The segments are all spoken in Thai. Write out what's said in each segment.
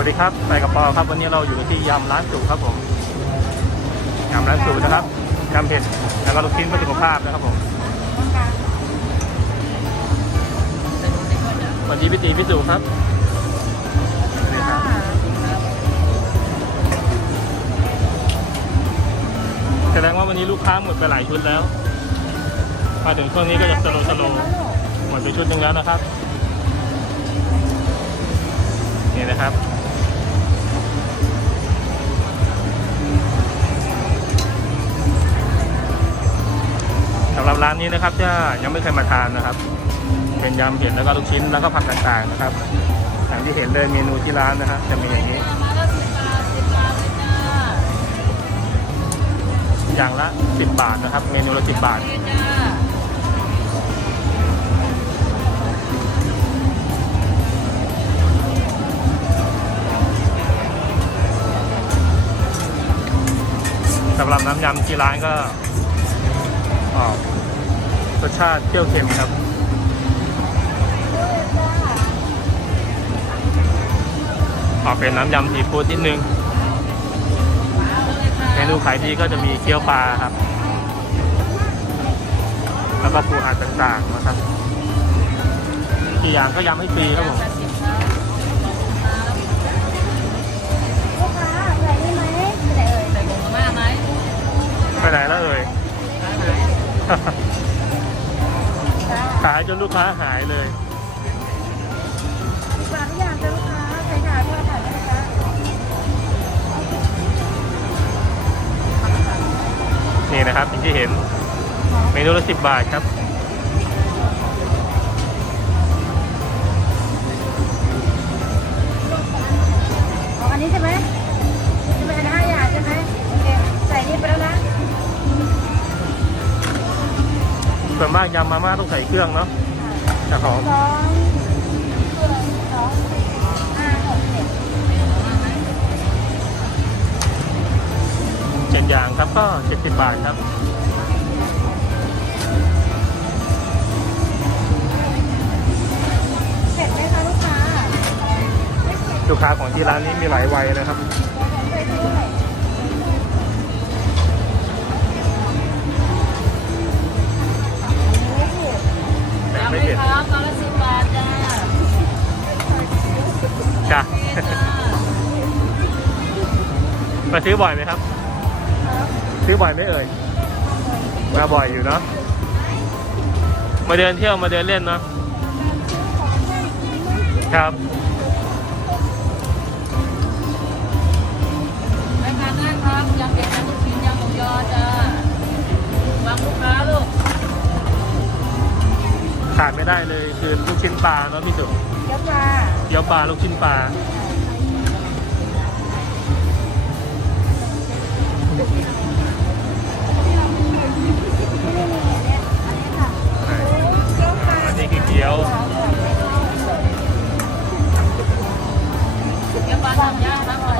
สวัสดีครับไปกับปอครับ วันนี้เราอยู่ที่ยำร้านสูครับผมยำร้านสูนะครับยำเผ็ดแล้วก็ลูกชิ้นเพื่อสุขภาพนะครับผมสวัสดีพี่ตีพี่สุครับสวัสดีครับแสดงว่าวันนี้ลูกค้าหมดไปหลายชุดแล้วมาถึงช่วงนี้ก็จะสโลสโลหมดไปชุดหนึ่งแล้วนะครับ นี่นะครับำหรับร้านนี้นะครับจะยังไม่เคยมาทานนะครับ เป็นยำเผ็ดแล้วก็ลูกชิ้นแล้วก็ผักต่างๆนะครับอย่างที่เห็นเลยเมนูที่ร้านนะครับจะมีอย่างนี้ อย่างละ 10 บาทนะครับ เมนูละ 10 บาท สำหรับน้ำยำที่ร้านก็ ออกรสชาติเปรี้ยวเค็มครับ ออกเป็นน้ำยำซีฟู้ดนิดนึงเมนูขายดีก็จะมีเกี๊ยวปลาครับ แล้วก็ปูอัดต่างๆนะครับกี่อย่างก็ยำให้ฟรีครับผมลูกค้าใส่ได้ไหมใส่เอ่ยไปไหนแล้วเอ่ย ขายจนลูกค้าหายเลยฝากทุกอย่างจะลูกค้าใส่ขาทอดค่ะได้ไหมคะนี่นะครับอย่างที่เห็นเมนูละสิบบาทครับอ๋ออันนี้ใช่ไหมจะเป็นห้าอย่างใช่ไหมโอเคใส่นี่ไปแล้วนะ ส่วนมากยำมาม่าต้องใส่เครื่องเนาะแต่ของสองสองห้าหกเจ็ดเจ็ดอย่างครับก็เจ็ดสิบบาทครับเผ็ดไหมคะลูกค้าลูกค้าของที่ร้านนี้มีหลายวัยนะครับ ไม่เผ็ดครับตอนละสิบบาทจ้าจ้ะมาซื้อบ่อยไหมครับ ซื้อบ่อยไหมเอ่ย มาบ่อยอยู่เนาะ มาเดินเที่ยวมาเดินเล่นเนาะ ครับ ไม่ได้เลยคือลูกชิ้นปลาเนาะพี่สุเดี๋ยวปลาเกี๊ยวปลาลูกชิ้นปลาที่นี่มีอันเนี้ยอันนี้ค่ะเกี๊ยวปลาอันนี้คือเกี๊ยวเดี๋ยวปลาทำย่างครับอร่อย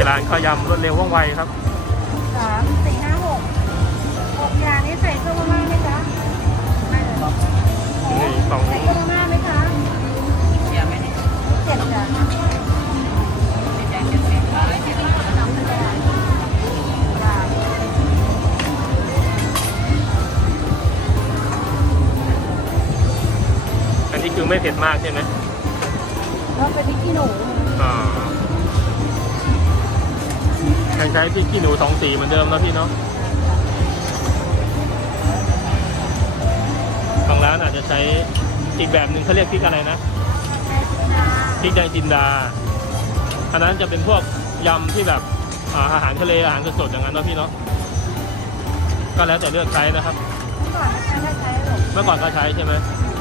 ที่ร้านข้าวยำรวดเร็วว่องไวครับสามสี่ห้าหกหกอย่างนี้ใส่เครื่องมาม่าไหมจ๊ะไม่เลยนี่ของใส่เครื่องมาม่าไหมคะเสียไหมเนี่ยเจ็ดจ้ะเป็นใจเจ็ดสิบร้อยเจ็ดสิบก็นำไปได้จ้ะอันนี้คือไม่เผ็ดมากใช่ไหมแล้วเป็นพริกขี้หนูอ่า ยังใช้พริกขี้หนูสองสีเหมือนเดิมเนาะพี่เนาะบางร้านอาจจะใช้อีกแบบหนึ่งเขาเรียกพริกอะไรนะพริกแดงจินดาอันนั้นจะเป็นพวกยำที่แบบอ่าอาหารทะเลอาหารสดๆอย่างนั้นเนาะพี่เนาะก็แล้วแต่เลือกใช้นะครับ เมื่อก่อนนะคะถ้าใช้หรอกเมื่อก่อนก็ใช้ใช่ไหม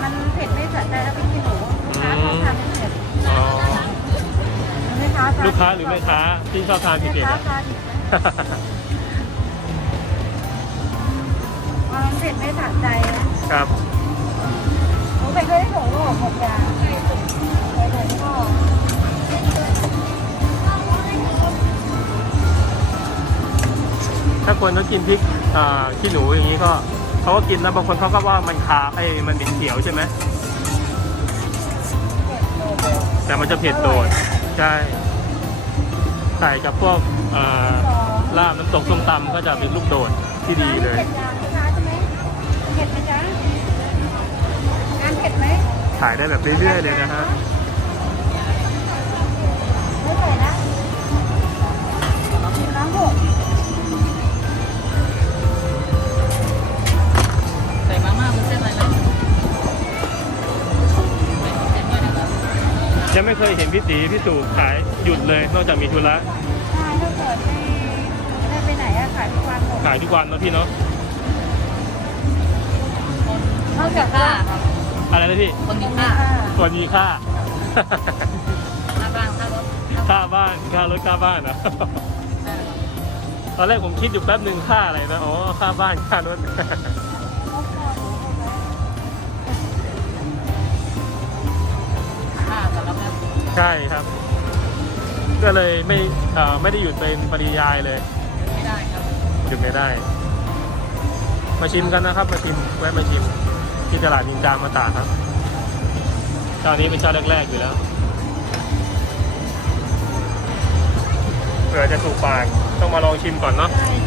มันเผ็ดไม่สะใจแล้วพริกขี้หนูลูกค้าชอบทานเผ็ดอ๋อแม่ ลูกค้าหรือแม่ค้าที่ชอบทานเผ็ดๆค้าอะ ทานอีกไหมอันนั้ผดมใจนะ ครับ หนูไปเคยได้หนูหกหกยาไปหนูก็ถ้าคนเขากินพริกขี้หนูอย่างนี้ก็เขาก็กินแล้วบางคนเขาก็ว่ามันคาไอ้มันเป็นเขียวใช่ไหมแต่มันจะเผ็ดโดดใช่ ใส่กับพวกอ่าสองลาบน้ำตกส้มตำก็จะเป็นลูกโดดที่ดีเลยเผ็ดยางลูกค้าใช่ไหมเผ็ดไหมจ๊ะงานเผ็ดไหมขายได้แบบเรื่อยๆเลยนะฮะ ยังไม่เคยเห็นพี่ตีพี่ตู่ขายหยุดเลย นอกจากมีธุระใช่ถ้าเกิดไม่ไม่ได้ไปไหนอะขายทุกวันหมดขายทุกวันนะพี่เนาะคนมีค่าครับอะไรนะพี่คนมีค่าตัวนี้ค่า ค่าบ้านค่ารถค่าบ้านค่ารถค่าบ้านนะตอนแรกผมคิดอยู่แป๊บหนึ่งค่าอะไรนะ อ๋อ ค่าบ้านค่ารถ ใช่ครับ ก็เลยไม่เอ่อไม่ได้หยุดเป็นปริยายเลยไม่ได้ครับหยุดไม่ได้ มาชิมกันนะครับ มาชิมแวะมาชิม ที่ตลาดนินจามาตาครับเจ้านี้เป็นเจ้าแรกๆอยู่แล้วเผื่อจะถูกปากต้องมาลองชิมก่อนเนาะใช่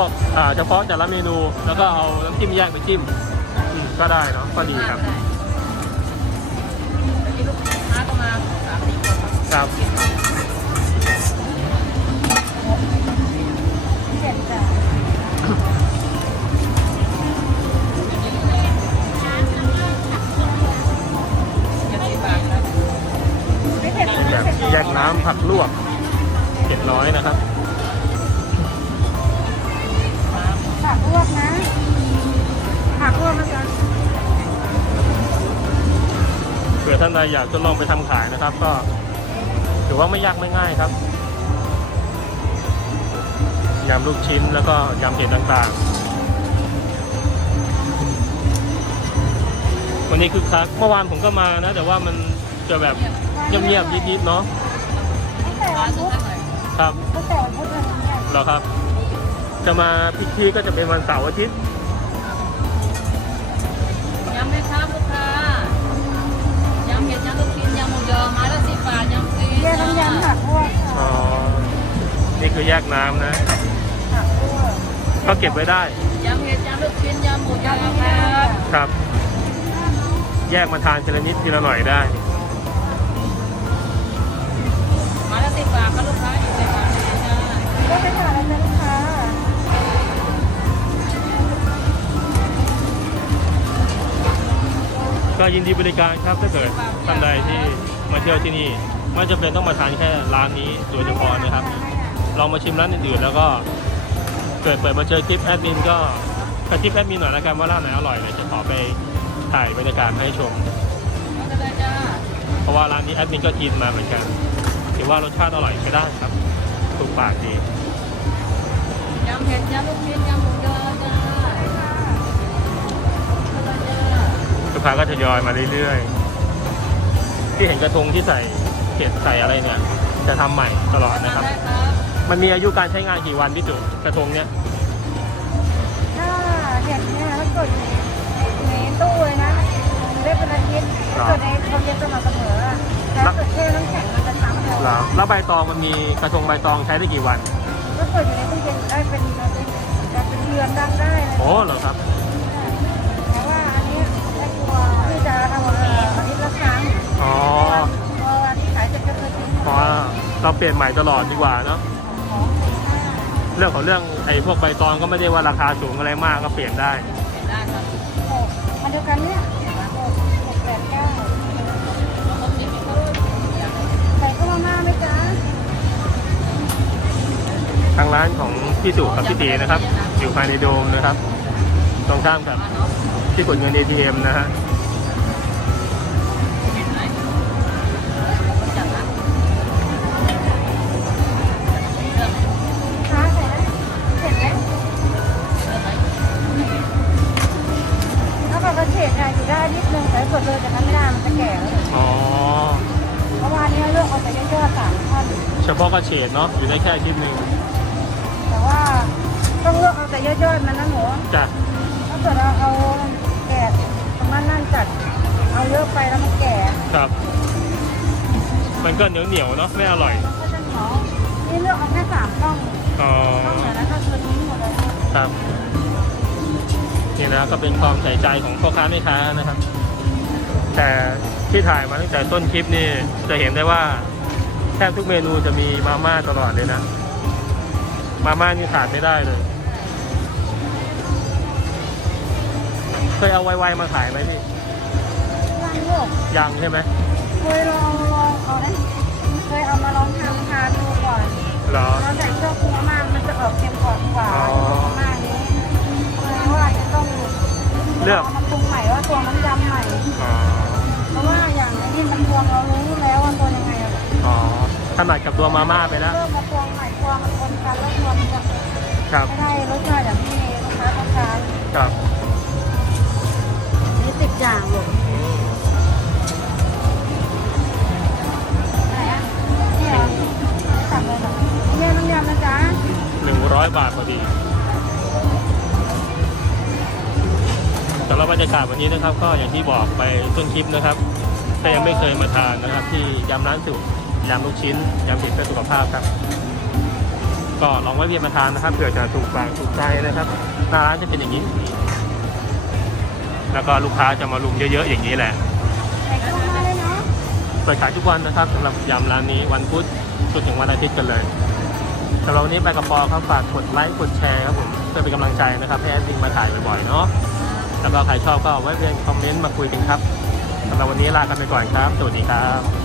วกอ่าเฉพาะแต่ละเมนู แล้วก็เอาน้ำจิ้มแยกไปจิ้มอืมก็ได้เนาะก็ดีครับได้แล้วมีลูกค้าก็มาสามสี่คนครับครับเผ็ดจ้ะไม่เผ็ดเป็นแบบแยกน้ำผักลวกเผ็ดน้อยนะครับ วกนะผักลวกนะจ๊ะเผื่อท่านใดอยากทดลองไปทำขายนะครับ ก็ถือว่าไม่ยากไม่ง่ายครับยำลูกชิ้นแล้วก็ยำเห็ดต่างๆ วันนี้คือคักเมื่อวานผมก็มานะ แต่ว่ามันจะแบบเงียบๆนิดๆเนาะตั้งแต่ร้าวันนสุพุดธท้ายครับตั้งแต่วันพุธวันนี้เนี่ยเหรอครับ จะมาพิธีก็จะเป็นวันเสาร์อาทิตย์ยำไหมครับลูกค้ายำเห็ดยำลูกชิ้นยำหมูยอไม้ละสิบบาทยำฟรีแยกน้ำยำผักลวกอ๋ค่ะอนี่คือแยกน้ำนะ ผักลวกก็เก็บไว้ได้ ยำเห็ดยำลูกชิ้นยำหมูยอยำคน้ำรับยำครับ แยกมาทานทีละนิดทีละหน่อยได้ ไม้ละสิบบาทครับลูก ก็ยินดีบริการครับถ้าเกิดท่านใดที่มาเที่ยวที่นี่ ไม่จำเป็นต้องมาทานแค่ร้านนี้โดยเฉพาะนะครับ ลองมาชิมร้านอื่นๆแล้วก็เกิดเปิดมาเจอคลิปแอดมินก็กระทิปแอดมินหน่อยแล้วกันว่าร้านไหนอร่อยเดี๋ยวจะขอไปถ่ายบรรยากาศให้ชม เพราะว่าร้านนี้แอดมินก็กินมาเหมือนกันถือว่ารสชาติอร่อยใช้ได้ครับถูกปากดียำเห็ดยำลูกชิ้นยำหมูยอ กค้าก็ทยอยมาเรื่อยๆ ที่เห็นกระทงที่ใส่เผ็ดใส่อะไรเนี่ย จะทำใหม่ตลอดนะครับได้ครับ มันมีอายุการใช้งานกี่วันพี่จุกระทงเนี้ยถ้าเด็ดเนี่ยถ้าเกิดอยู่ในตู้เลยนะได้เป็นอาทิตย์ถ้าเกิดในความเย็นสม่ำเสมออะแล้วเกิดแช่น้ำแข็งมันจะช้ำเร็วเหรอแล้วใบตองมันมีกระทงใบตองใช้ได้กี่วันถ้าเกิดอยู่ในตู้เย็นได้เป็นอาทิตย์จะเป็นเดือนดังได้เลยโอ้เหรอครับ อ่ออาทิตย์ละครั้งอ๋อพอวันที่ขายเสร็จก็คือทิ้งเพราะเราเปลี่ยนใหม่ตลอดดีกว่าเนาะของคุณค่าเรื่องของเรื่องไอ้พวกใบตองก็ไม่ได้ว่าราคาสูงอะไรมากก็เปลี่ยนได้เห็นได้ครับหกมาเดียวกันเนี่ยหกหกแปดเก้าแล้วก็มีมีคนใส่ข้าวมาม่าไหมจ๊ะทางร้านของพี่สุกับพี่ตีนะครับ อยู่ภายในโดมนะครับ ตรงข้ามกับที่กดเงิน ATM นะฮะ ได้นิดนึงแต่กดเลยจากนั้นไม่ได้มันจะแก่แล้วอ๋อ เพราะว่าอันนี้เลือกเอาแต่ยอดๆสามท่อนเฉพาะกระเฉดเนาะอยู่ได้แค่คลิปหนึ่งแต่ว่าต้องเลือกเอาแต่ยอดๆมันนะหนูจ้ะถ้าเกิดเราเอาแก่ตรงนั้นนั่นจัด เอาเยอะไปแล้วมันแก่ครับ มันก็เหนียวเหนียวๆเนาะไม่อร่อยมันก็จะเหนียวนี่เลือกเอาแค่สามกล้องอ๋อต้องเหลือแล้วก็คือทิ้งหมดเลย ครับ นี่นะก็เป็นความใส่ใจของพ่อค้าแม่ค้านะครับ แต่ที่ถ่ายมาตั้งแต่ต้นคลิปนี่จะเห็นได้ว่าแทบทุกเมนูจะมีมาม่าตลอดเลยนะ มาม่านี่ขาดไม่ได้เลย เคยเอาไวๆมาขายไหมพี่ยังลูกยังใช่ไหมเคยลองลองเอาได้เคยเอามาลองทำทานดูก่อนเหรอ เราใส่เครื่องปรุงมากมันจะออกเค็มกว่า ลือกามาปรุงใหม่ว่าตัวมันยำใหม่อ๋อเพราะว่าอย่างนี้มันพวงเรารู้แล้วว่าตัวยังไงอะอ๋อถนัดกับตัวมาม่าไปแล้ว เริ่มมาพวงใหม่พวงมันคนกันแล้วพวงมันจะครับไม่ได้รสชาติอย่างที่ลูกค้าต้องการครับนี่สิบอย่างลูกไหนอะนี่เหรอสั่งเลยเหรอเนี่ยน้ำยำนะจ๊ะหนึ่งร้อยบาทพอดีากาศวันนี้นะครับ ก็อย่างที่บอกไปต้นคลิปนะครับถ้ายังไม่เคยมาทานนะครับ ที่ยำร้านสุดยำลูกชิ้นยำเด็กเพื่อสุขภาพครับ ก็ลองแวะเวียนมาทานนะครับเผื่อจะถูกปากถูกใจนะครับหน้าร้านจะเป็นอย่างนี้ แล้วก็ลูกค้าจะมาลุมเยอะๆอย่างนี้แหละใส่เข้ามาเลยเนาะเปิดขายทุกวันนะครับสำหรับยำร้านนี้วันพุธจนถึงวันอาทิตย์กันเลยสำหรับวันนี้ไปกับปอครับฝากกดไลค์กดแชร์ครับผมเพื่อเป็นกำลังใจนะครับให้แอดมินมาถ่ายบ่อยๆเนาะ แล้วก็ใครชอบก็ไว้เรียนคอมเมนต์มาคุยกันครับสำหรับวันนี้ลากันไปก่อนครับ สวัสดีครับ